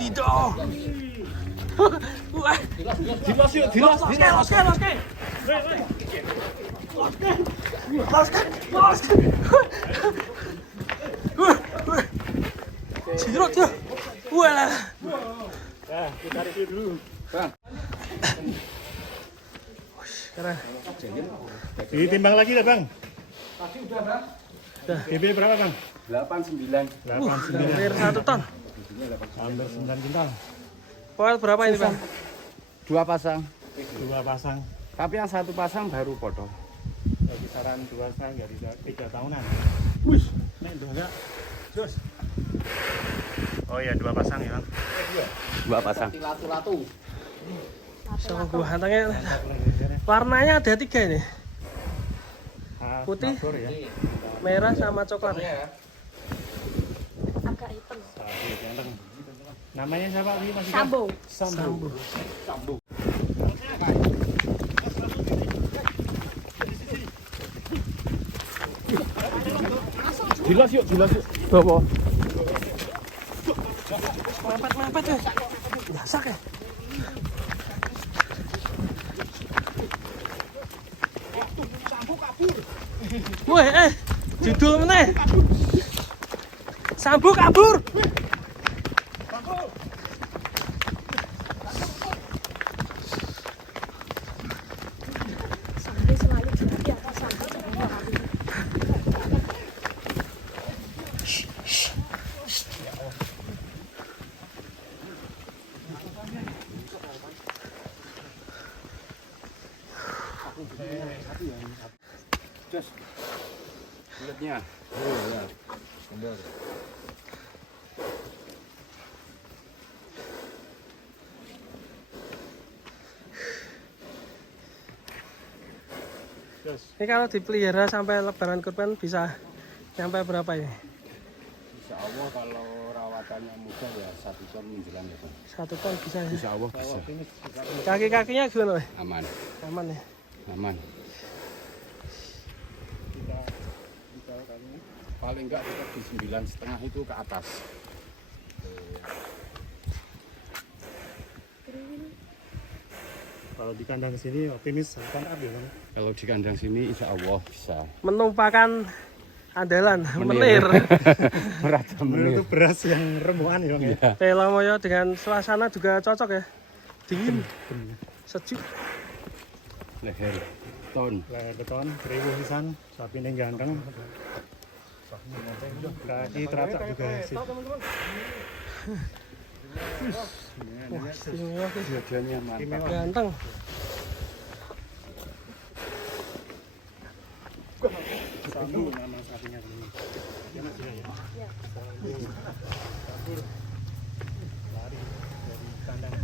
Tidak. Dilos yuk, dilos. Jirut ya. Walah. Nah, kita review dulu. Bang. Keren. Ditimbang lagi dah, Bang. Tadi udah, Bang. BB berapa, Bang? 89. 89. Hampir 1 ton. Hampir 9 kintal. Poel berapa ini, Bang? 2 pasang. 2 pasang. Tapi yang 1 pasang baru potong. Kisaran 2,5 dari 3 tahunan. Wih, nek enggak. Terus. Oh iya, 2 pasang ya, Bang. 2 pasang. Latu-latu. Sama gua hantangnya. Warnanya ada 3 ini. Putih, ya. merah sama coklat. Agak hitam. Sapi ganteng. Namanya siapa sih, Mas? Sambo. Sambo. Dilos yuk. Bawa. Mepet ya. Dasak ya. Woi, judul meneh. Sambu kabur. Sampai selalu di atas sampai dengan orang. Jos. Kulitnya. Ini kalau dipelihara sampai lebaran kurban bisa sampai berapa ini? Insya Allah kalau rawatannya mudah ya 1 ton menjelang ya, Bang. 1 ton bisa ya? Insya Allah bisa. Kaki-kakinya gimana, Mas? Aman. Aman ya? Aman. Paling enggak tetap di 9,5 itu ke atas. Kalau di kandang sini optimis akan ada, Bang. Kalau di kandang sini insya Allah bisa. Menumpahkan andalan, menir. Raja Menurut itu beras yang remuan ya, Bang. Ya. Telomoyo dengan suasana juga cocok ya. Dingin, sejuk. Leher ton. Leher beton, ribuh pisan, sapi ini ganteng. Kaki teracak juga sih. Jajannya mantap. Ganteng. Sambu nama sapinya ini. Enak juga ya. Kabur. Lari dari kandang.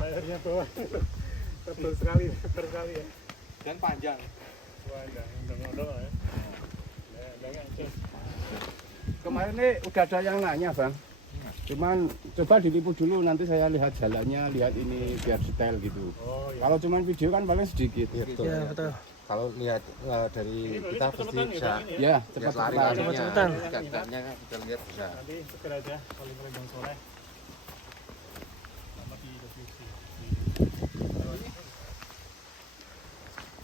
Layarnya bawah tebal sekali ya. Dan panjang. Wah, ndang-ndang ya. Kemarin nih udah ada yang nanya, Bang. Cuman coba ditipu dulu, nanti saya lihat jalannya, lihat ini biar detail gitu. Oh iya. Kalau cuman video kan paling sedikit. Ya betul. Kalau lihat dari kita pasti bisa Ya, lihat cepat-cepat. lari-larinya, Cepet-cepetan. cepet-cepetnya kita lihat bisa. Nanti segera aja paling Bang Soleh. Sama di review.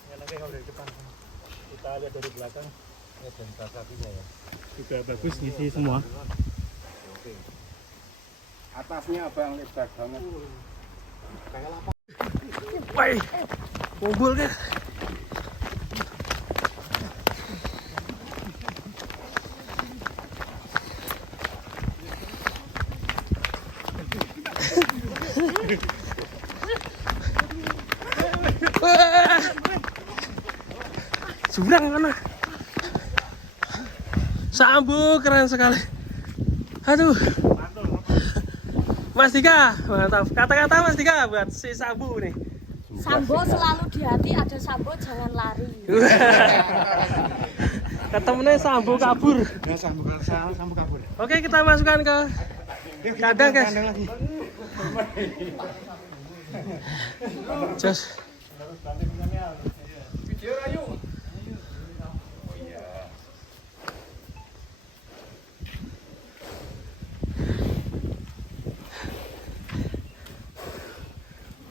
Ya nanti kalau dari depan kita lihat dari belakang Dan sapinya ya. juga bagus isi semua. Atasnya Bang lebar banget. Woi, ngumpul kan? Jurang mana? Sambu keren sekali. Aduh. Mas Dika, mantap. Kata-kata Mas Dika buat si Sambu nih. Sambo selalu di hati, ada Sambo jangan lari. Ketemunya Sambu kabur. Ya sambu kabur. Oke, kita masukkan ke kandang guys. Kandang lagi. Jos. Harus ganti punyanya. Video ayo.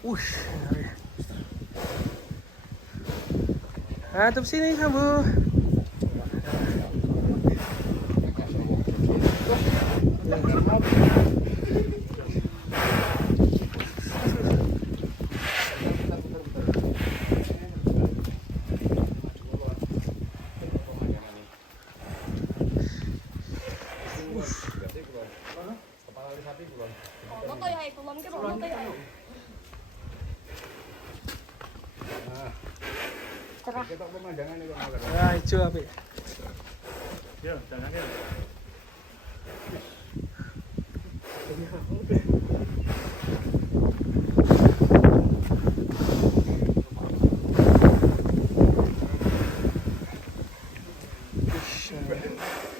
Wush. Tutup sini Sambu. Ono to ya kulon ki ono to ya. Cerah. Ketok pemandangan ini kok. Nah, hijau apa? Yo, jangan ya.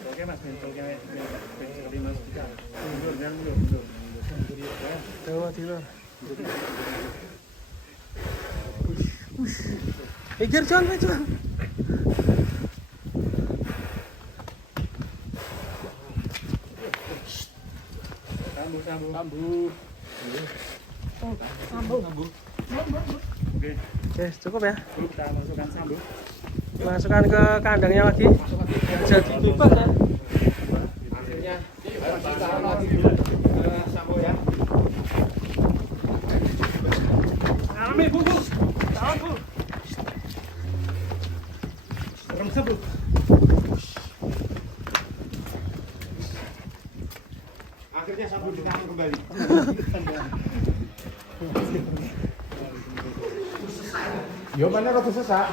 Oke Mas, mentolnya sekali Mas. Mundur, jangan mundur. Dawa di luar. Pikir John, John. Sambu. Oke, Oke, cukup ya. kita masukkan sambu. Masukkan ke kandangnya lagi. Jadi bebas ya. Akhirnya kita lagi sambo ya. Alami Bu. Salam Bu. Serem sambu. Akhirnya sambo ditanam kembali. Yo mana rada sesak.